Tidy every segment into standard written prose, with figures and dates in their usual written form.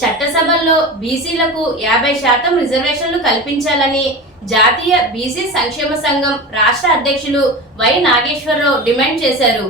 చట్టసభల్లో బీసీలకు 50% రిజర్వేషన్లు కల్పించాలని జాతీయ బీసీ సంక్షేమ సంఘం రాష్ట్ర అధ్యక్షులు వై నాగేశ్వరరావు డిమాండ్ చేశారు.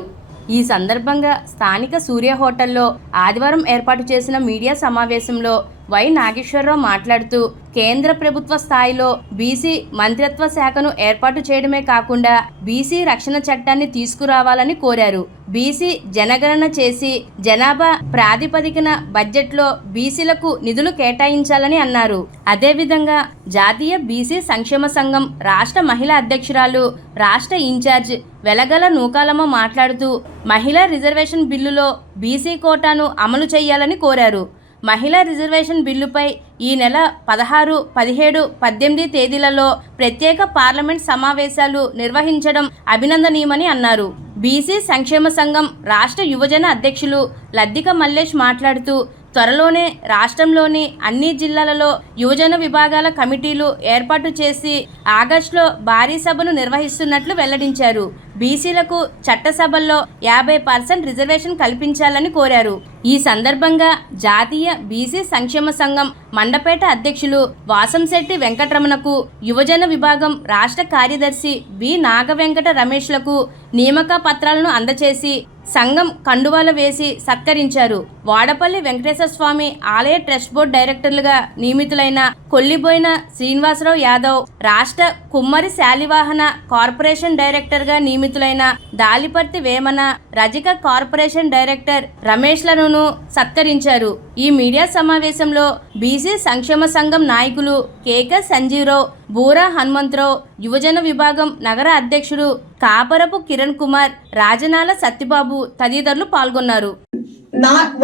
ఈ సందర్భంగా స్థానిక సూర్య హోటల్లో ఆదివారం ఏర్పాటు చేసిన మీడియా సమావేశంలో వై నాగేశ్వరరావు మాట్లాడుతూ కేంద్ర ప్రభుత్వ స్థాయిలో బీసీ మంత్రిత్వ శాఖను ఏర్పాటు చేయడమే కాకుండా బీసీ రక్షణ చట్టాన్ని తీసుకురావాలని కోరారు. బీసీ జనగణన చేసి జనాభా ప్రాతిపదికన బడ్జెట్లో బీసీలకు నిధులు కేటాయించాలని అన్నారు. అదేవిధంగా జాతీయ బీసీ సంక్షేమ సంఘం రాష్ట్ర మహిళా అధ్యక్షురాలు రాష్ట్ర ఇన్ఛార్జ్ వెలగల నూకాలమ్మ మాట్లాడుతూ మహిళా రిజర్వేషన్ బిల్లులో బీసీ కోటాను అమలు చేయాలని కోరారు. మహిళా రిజర్వేషన్ బిల్లుపై ఈ నెల 16, 17, 18 తేదీలలో ప్రత్యేక పార్లమెంట్ సమావేశాలు నిర్వహించడం అభినందనీయమని అన్నారు. బీసీ సంక్షేమ సంఘం రాష్ట్ర యువజన అధ్యక్షులు లద్దిక మల్లేష్ మాట్లాడుతూ త్వరలోనే రాష్ట్రంలోని అన్ని జిల్లాలలో యువజన విభాగాల కమిటీలు ఏర్పాటు చేసి ఆగస్టులో భారీ సభను నిర్వహిస్తున్నట్లు వెల్లడించారు. బీసీలకు చట్టసభల్లో 50% రిజర్వేషన్ కల్పించాలని కోరారు. ఈ సందర్భంగా జాతీయ బీసీ సంక్షేమ సంఘం మండపేట అధ్యక్షులు వాసంశెట్టి వెంకటరమణకు, యువజన విభాగం రాష్ట్ర కార్యదర్శి బి నాగవెంకట రమేష్లకు నియామక పత్రాలను అందచేసి సంఘం కండువాలు వేసి సత్కరించారు. వాడపల్లి వెంకటేశ్వర స్వామి ఆలయ ట్రస్ట్ బోర్డు డైరెక్టర్లుగా నియమితులైన కొల్లిబోయిన శ్రీనివాసరావు యాదవ్, రాష్ట్ర కుమ్మరి శాలివాహన కార్పొరేషన్ డైరెక్టర్గా నియమితులైన దాలిపర్తి వేమన, రజిక కార్పొరేషన్ డైరెక్టర్ రమేష్లను సత్కరించారు. ఈ మీడియా సమావేశంలో బీసీ సంక్షేమ సంఘం నాయకులు కేక సంజీవరావు, బూరా హనుమంతరావు, యువజన విభాగం నగర అధ్యక్షుడు కాపరపు కిరణ్ కుమార్, రాజనాల సత్యబాబు తదితరులు పాల్గొన్నారు.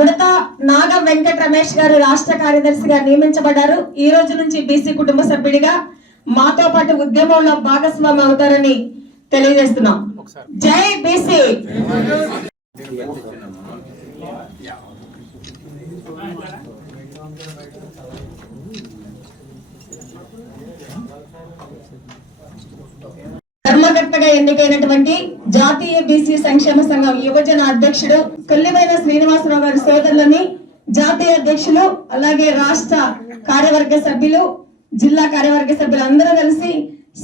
ఉడత నాగ వెంకట రమేష్ గారు రాష్ట్ర కార్యదర్శిగా నియమించబడ్డారు. ఈ రోజు నుంచి బీసీ కుటుంబ సభ్యుడిగా మాతో పాటు ఉద్యమంలో భాగస్వామి అవుతారని తెలియజేస్తున్నాం. జై బీసీ. ధర్మకర్తగా ఎన్నికైనటువంటి జాతీయ బీసీ సంక్షేమ సంఘం యువజన అధ్యక్షుడు కొల్లిబోయిన శ్రీనివాసరావు గారి సోదరులని, జాతీయ అధ్యక్షులు అలాగే రాష్ట్ర కార్యవర్గ సభ్యులు, జిల్లా కార్యవర్గ సభ్యులు అందరూ కలిసి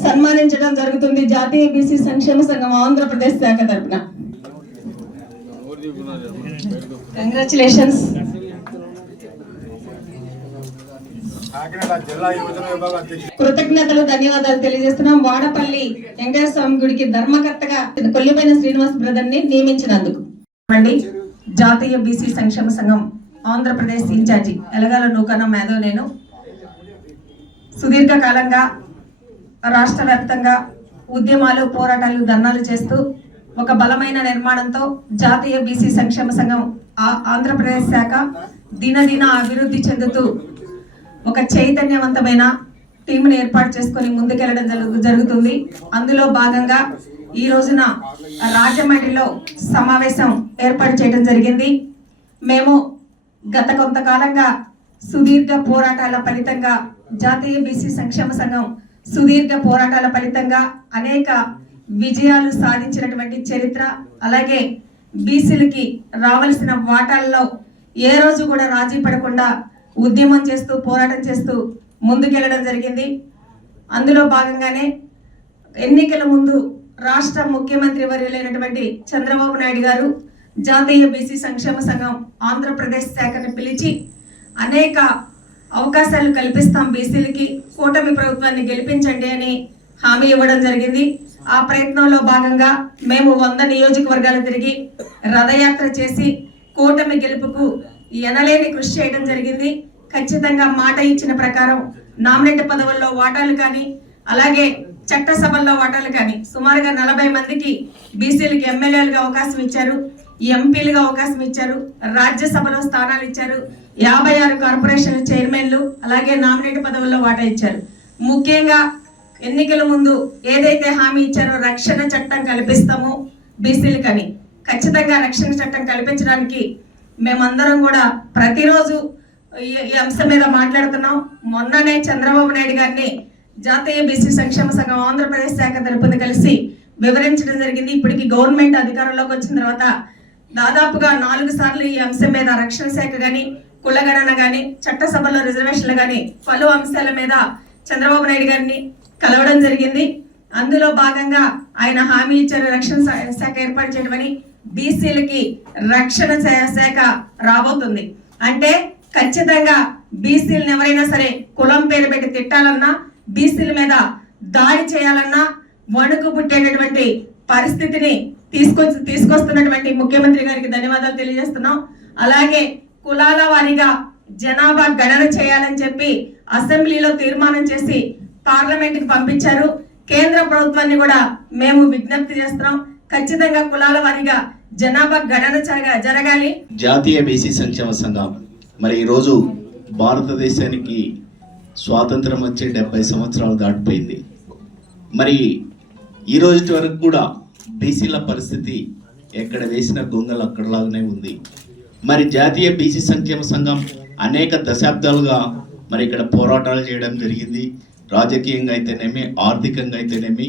సన్మానించడం జరుగుతుంది. జాతీయ బీసీ సంక్షేమ సంఘం ఆంధ్రప్రదేశ్ శాఖ తరఫున కంగ్రాచులేషన్స్. కృతజ్ఞతలు, ధన్యవాదాలు తెలియజేస్తున్నాం. వాడపల్లి వెంకటేశ్వర స్వామి గుడికి ధర్మకర్తగా కొల్లిపోయిన శ్రీనివాస్ బ్రదర్ ని నియమించినందుకు జాతీయ బీసీ సంక్షేమ సంఘం ఆంధ్రప్రదేశ్ ఇన్ఛార్జి ఎలగాల నూకన మేధవ్ నేను సుదీర్ఘకాలంగా రాష్ట్ర వ్యాప్తంగా ఉద్యమాలు, పోరాటాలు, ధర్నాలు చేస్తూ ఒక బలమైన నిర్మాణంతో జాతీయ బీసీ సంక్షేమ సంఘం ఆంధ్రప్రదేశ్ శాఖ దినదిన అభివృద్ధి చెందుతూ ఒక చైతన్యవంతమైన టీంను ఏర్పాటు చేసుకొని ముందుకెళ్లడం జరుగుతుంది. అందులో భాగంగా ఈ రోజున రాజమండ్రిలో సమావేశం ఏర్పాటు చేయడం జరిగింది. మేము గత కొంతకాలంగా సుదీర్ఘ పోరాటాల ఫలితంగా జాతీయ బీసీ సంక్షేమ సంఘం సుదీర్ఘ పోరాటాల ఫలితంగా అనేక విజయాలు సాధించినటువంటి చరిత్ర, అలాగే బీసీలకి రావాల్సిన వాటాల్లో ఏ రోజు కూడా రాజీ పడకుండా ఉద్యమం చేస్తూ పోరాటం చేస్తూ ముందుకెళ్లడం జరిగింది. అందులో భాగంగానే ఎన్నికల ముందు రాష్ట్ర ముఖ్యమంత్రి వర్యులైనటువంటి చంద్రబాబు నాయుడు గారు జాతీయ బీసీ సంక్షేమ సంఘం ఆంధ్రప్రదేశ్ శాఖను పిలిచి అనేక అవకాశాలు కల్పిస్తాం బీసీలకి, కూటమి ప్రభుత్వాన్ని గెలిపించండి అని హామీ ఇవ్వడం జరిగింది. ఆ ప్రయత్నంలో భాగంగా మేము 100 నియోజకవర్గాలు తిరిగి రథయాత్ర చేసి కూటమి గెలుపుకు ఎనలేని కృషి చేయడం జరిగింది. ఖచ్చితంగా మాట ఇచ్చిన ప్రకారం నామినేట్ పదవుల్లో వాటాలు కానీ, అలాగే చట్టసభల్లో వాటాలు కానీ సుమారుగా 40 మందికి బీసీలకు ఎమ్మెల్యేలుగా అవకాశం ఇచ్చారు, ఎంపీలుగా అవకాశం ఇచ్చారు, రాజ్యసభలో స్థానాలు ఇచ్చారు, 56 కార్పొరేషన్ చైర్మన్లు, అలాగే నామినేట్ పదవుల్లో వాటా ఇచ్చారు. ముఖ్యంగా ఎన్నికల ముందు ఏదైతే హామీ ఇచ్చారో రక్షణ చట్టం కల్పిస్తామో బీసీలకని, ఖచ్చితంగా రక్షణ చట్టం కల్పించడానికి మేమందరం కూడా ప్రతిరోజు ఈ అంశం మీద మాట్లాడుతున్నాం. మొన్ననే చంద్రబాబు నాయుడు గారిని జాతీయ బీసీ సంక్షేమ సంఘం ఆంధ్రప్రదేశ్ శాఖ తరపున కలిసి వివరించడం జరిగింది. ఇప్పటికి గవర్నమెంట్ అధికారంలోకి వచ్చిన తర్వాత దాదాపుగా 4 సార్లు ఈ అంశం మీద రక్షణ శాఖ కానీ, కులగణన కానీ చట్టసభలో రిజర్వేషన్లు కానీ పలు అంశాల మీద చంద్రబాబు నాయుడు గారిని కలవడం జరిగింది. అందులో భాగంగా ఆయన హామీ ఇచ్చారు రక్షణ శాఖ ఏర్పాటు చేయడమని. బీసీలకి రక్షణ శాఖ రాబోతుంది. అంటే ఖచ్చితంగా బీసీలను ఎవరైనా సరే కులం పేరు పెట్టి తిట్టాలన్నా, బీసీల మీద దాడి చేయాలన్నా వణుకు పుట్టేటటువంటి పరిస్థితిని తీసుకొస్తున్నటువంటి ముఖ్యమంత్రి గారికి ధన్యవాదాలు తెలియజేస్తున్నాం. అలాగే కులాల వారీగా జనాభా గణన చేయాలని చెప్పి అసెంబ్లీలో తీర్మానం చేసి పార్లమెంట్ కి పంపించారు. కేంద్ర ప్రభుత్వాన్ని కూడా మేము విజ్ఞప్తి చేస్తున్నాం, ఖచ్చితంగా కులాల వారీగా జనాభా గణన జరగాలి. జాతీయ బీసీ సంక్షేమ సంఘం మరి ఈరోజు భారతదేశానికి స్వాతంత్రం వచ్చే 70 సంవత్సరాలు దాటిపోయింది. మరి ఈ రోజు వరకు కూడా బీసీల పరిస్థితి ఎక్కడ వేసిన గొంగలు అక్కడలాగానే ఉంది. మరి జాతీయ బీసీ సంక్షేమ సంఘం అనేక దశాబ్దాలుగా మరి ఇక్కడ పోరాటాలు చేయడం జరిగింది. రాజకీయంగా అయితేనేమి, ఆర్థికంగా అయితేనేమి,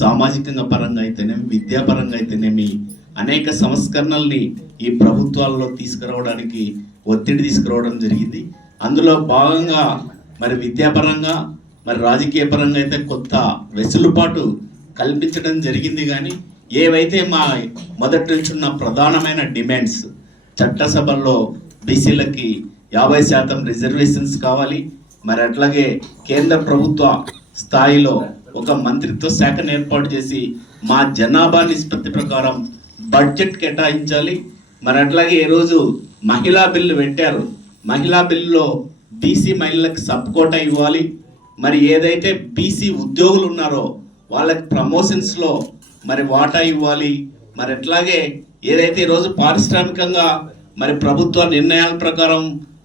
సామాజికంగా పరంగా అయితేనేమి, విద్యాపరంగా అయితేనేమి అనేక సంస్కరణల్ని ఈ ప్రభుత్వాల్లో తీసుకురావడానికి ఒత్తిడి తీసుకురావడం జరిగింది. అందులో భాగంగా మరి విద్యాపరంగా మరి రాజకీయ పరంగా అయితే కొత్త వెసులుబాటు కల్పించడం జరిగింది. కానీ ఏవైతే మా మొదటి నుంచి ఉన్న ప్రధానమైన డిమాండ్స్, చట్టసభల్లో బీసీలకి 50% రిజర్వేషన్స్ కావాలి, మరి అట్లాగే కేంద్ర ప్రభుత్వ స్థాయిలో ఒక మంత్రిత్వ శాఖను ఏర్పాటు చేసి మా జనాభా నిష్పత్తి ప్రకారం బడ్జెట్ కేటాయించాలి, మరి అట్లాగే ఈరోజు మహిళా బిల్లు పెట్టారు, మహిళా బిల్లులో బీసీ మహిళలకు సబ్ కోటా ఇవ్వాలి, మరి ఏదైతే బీసీ ఉద్యోగులు ఉన్నారో వాళ్ళకి ప్రమోషన్స్లో మరి వాటా ఇవ్వాలి, మరి అట్లాగే ఏదైతే ఈరోజు పారిశ్రామికంగా మరి ప్రభుత్వ నిర్ణయాల ప్రకారం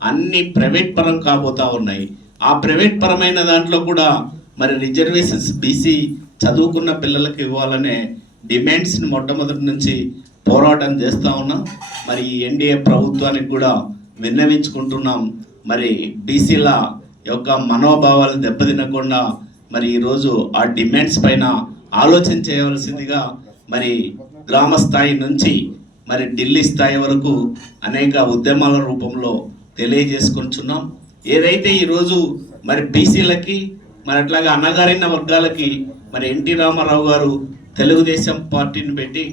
అన్ని ప్రైవేట్ పరం కాబోతా ఉన్నాయి. ఆ ప్రైవేట్ పరమైన దాంట్లో కూడా మరి రిజర్వేషన్స్ బీసీ చదువుకున్న పిల్లలకు ఇవ్వాలనే డిమాండ్స్ని మొట్టమొదటి నుంచి పోరాటం చేస్తూ ఉన్నాం. మరి ఈ ఎన్డీఏ ప్రభుత్వానికి కూడా విన్నవించుకుంటున్నాం, మరి బీసీల యొక్క మనోభావాలు దెబ్బతినకుండా మరి ఈరోజు ఆ డిమాండ్స్ పైన ఆలోచన చేయవలసిందిగా మరి గ్రామ స్థాయి నుంచి మరి ఢిల్లీ స్థాయి వరకు అనేక ఉద్యమాల రూపంలో తెలియజేసుకుంటున్నాం. ఏదైతే ఈరోజు మరి బీసీలకి మరి అట్లాగే అణగారిన వర్గాలకి మరి ఎన్టీ రామారావు గారు తెలుగుదేశం పార్టీని పెట్టి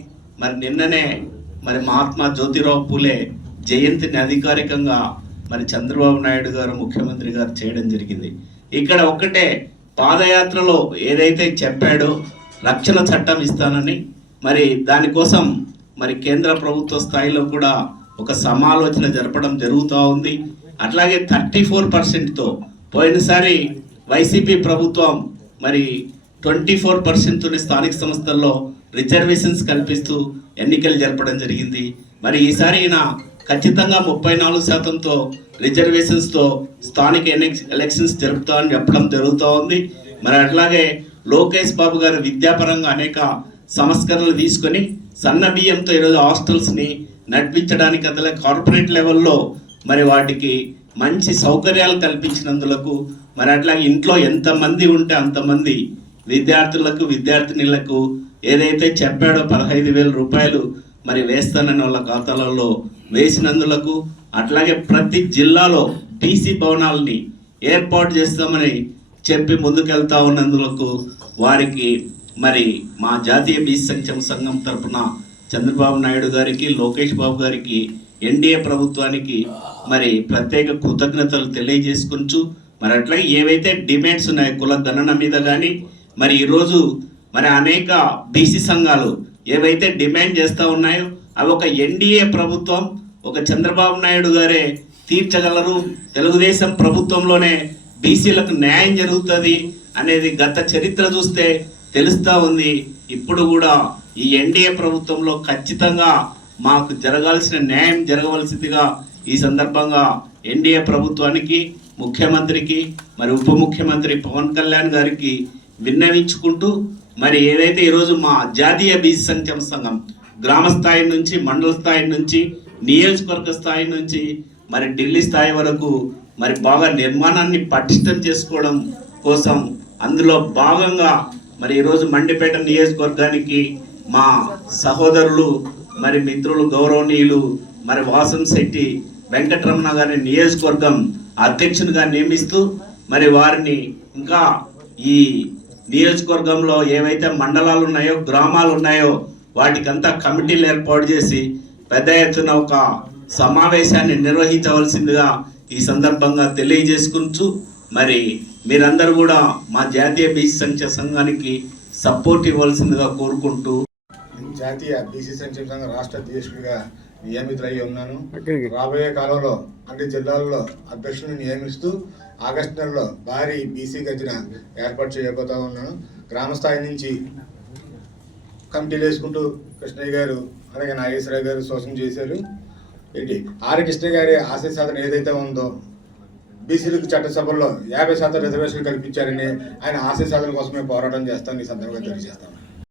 మరి నిన్ననే మరి మహాత్మా జ్యోతిరావు పూలే జయంతిని అధికారికంగా మరి చంద్రబాబు నాయుడు గారు ముఖ్యమంత్రి గారు చేయడం జరిగింది. ఇక్కడ ఒక్కటే పాదయాత్రలో ఏదైతే చెప్పాడో రక్షణ చట్టం ఇస్తానని, మరి దానికోసం మరి కేంద్ర ప్రభుత్వ స్థాయిలో కూడా ఒక సమాలోచన జరపడం జరుగుతూ ఉంది. అట్లాగే 34%తో పోయినసారి వైసీపీ ప్రభుత్వం మరి 24% స్థానిక సంస్థల్లో రిజర్వేషన్స్ కల్పిస్తూ ఎన్నికలు జరపడం జరిగింది. మరి ఈసారి ఖచ్చితంగా 34%తో రిజర్వేషన్స్తో స్థానిక ఎలక్షన్స్ జరుపుతామని చెప్పడం జరుగుతూ ఉంది. మరి అట్లాగే లోకేష్ బాబు గారు విద్యాపరంగా అనేక సంస్కరణలు తీసుకొని సన్న బియ్యంతో ఈరోజు హాస్టల్స్ని నడిపించడానికి అతలే కార్పొరేట్ లెవెల్లో మరి వాటికి మంచి సౌకర్యాలు కల్పించినందులకు, మరి అట్లాగే ఇంట్లో ఎంతమంది ఉంటే అంతమంది విద్యార్థులకు విద్యార్థినులకు ఏదైతే చెప్పాడో 15,000 రూపాయలు మరి వేస్తానని వాళ్ళ ఖాతాలలో వేసినందులకు, అట్లాగే ప్రతి జిల్లాలో బీసీ భవనాలని ఏర్పాటు చేస్తామని చెప్పి ముందుకెళ్తా ఉన్నందులకు వారికి మరి మా జాతీయ బీసీ సంక్షేమ సంఘం తరఫున చంద్రబాబు నాయుడు గారికి, లోకేష్ బాబు గారికి, ఎన్డీఏ ప్రభుత్వానికి మరి ప్రత్యేక కృతజ్ఞతలు తెలియజేసుకుంటూ, మరి అట్లాగే ఏవైతే డిమాండ్స్ ఉన్నాయో కుల గణన మీద కానీ మరి ఈరోజు మరి అనేక బీసీ సంఘాలు ఏవైతే డిమాండ్ చేస్తూ ఉన్నాయో అవి ఒక ఎన్డీఏ ప్రభుత్వం, ఒక చంద్రబాబు నాయుడు గారే తీర్చగలరు, తెలుగుదేశం ప్రభుత్వంలోనే బీసీలకు న్యాయం జరుగుతుంది అనేది గత చరిత్ర చూస్తే తెలుస్తూ ఉంది. ఇప్పుడు కూడా ఈ ఎన్డీఏ ప్రభుత్వంలో ఖచ్చితంగా మాకు జరగాల్సిన న్యాయం జరగవలసిందిగా ఈ సందర్భంగా ఎన్డీఏ ప్రభుత్వానికి, ముఖ్యమంత్రికి, మరి ఉప ముఖ్యమంత్రి పవన్ కళ్యాణ్ గారికి విన్నవించుకుంటూ, మరి ఏదైతే ఈరోజు మా జాతీయ బీసీ సంక్షేమ సంఘం గ్రామ స్థాయి నుంచి, మండల స్థాయి నుంచి, నియోజకవర్గ స్థాయి నుంచి మరి ఢిల్లీ స్థాయి వరకు మరి బాగా నిర్మాణాన్ని పటిష్టం చేసుకోవడం కోసం అందులో భాగంగా మరి ఈరోజు మండిపేట నియోజకవర్గానికి మా సహోదరులు మరి మిత్రులు గౌరవనీయులు మరి వాసం శెట్టి వెంకటరమణ గారిని నియోజకవర్గం అధ్యక్షునిగా నియమిస్తూ మరి వారిని ఇంకా ఈ నియోజకవర్గంలో ఏవైతే మండలాలు ఉన్నాయో గ్రామాలు ఉన్నాయో వాటికంతా కమిటీలు ఏర్పాటు చేసి పెద్ద ఎత్తున ఒక సమావేశాన్ని నిర్వహించవలసిందిగా ఈ సందర్భంగా తెలియజేసుకుంటూ మరి మీరందరూ కూడా మా జాతీయ బీసీ సంక్షేమ సంఘానికి సపోర్ట్ ఇవ్వాల్సిందిగా కోరుకుంటూ జాతీయ బీసీ సంక్షేమ సంఘం రాష్ట్ర అధ్యక్షుడిగా నియమితులై ఉన్నాను. రాబోయే కాలంలో అన్ని జిల్లాల్లో అధ్యక్షుడిని నియమిస్తూ ఆగస్టు నెలలో భారీ బీసీ గర్జన ఏర్పాటు చేయబోతా ఉన్నాను. గ్రామ స్థాయి నుంచి కమిటీలు వేసుకుంటూ కృష్ణయ్య గారు అలాగే నాగేశ్వరరావు గారు సూచన చేశారు. ఏంటి ఆర్ కృష్ణయ్య గారి ఆశయ సాధన ఏదైతే ఉందో బీసీలకు చట్టసభల్లో 50% రిజర్వేషన్లు కల్పించారని ఆయన ఆశయ సాధన కోసమే పోరాటం చేస్తాను ఈ సందర్భంగా తెలియజేస్తాను.